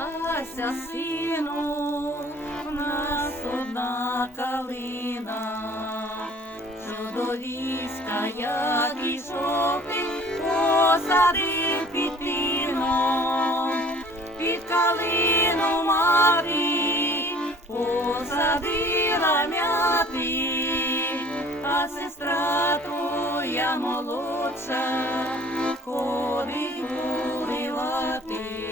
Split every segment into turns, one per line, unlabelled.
повертайся, сину, в нас одна калина, що до війська, як ішов ти, під тином, під калину мати, посадила мяти, а сестра твоя молодша ходить гуливати,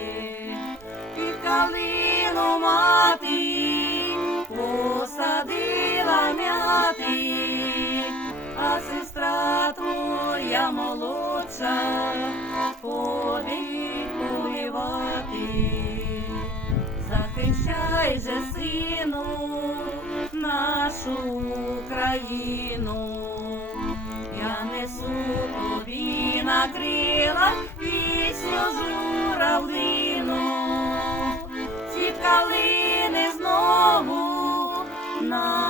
мяти, а сестра твоя молодша ходить. Захищай же, сину, нашу країну. Я несу тобі на крилах пісню журавлину. Ці калини знову навесні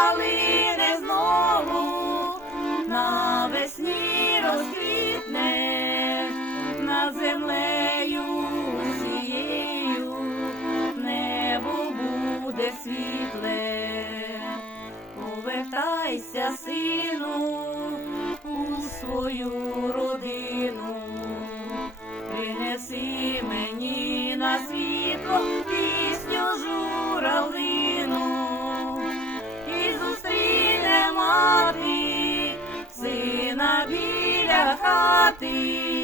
калини знову навесні розквітне, над землею усією небо буде світле. Повертайся, сину, у свою родину, принеси мені на світло пісню журавлину, Happy.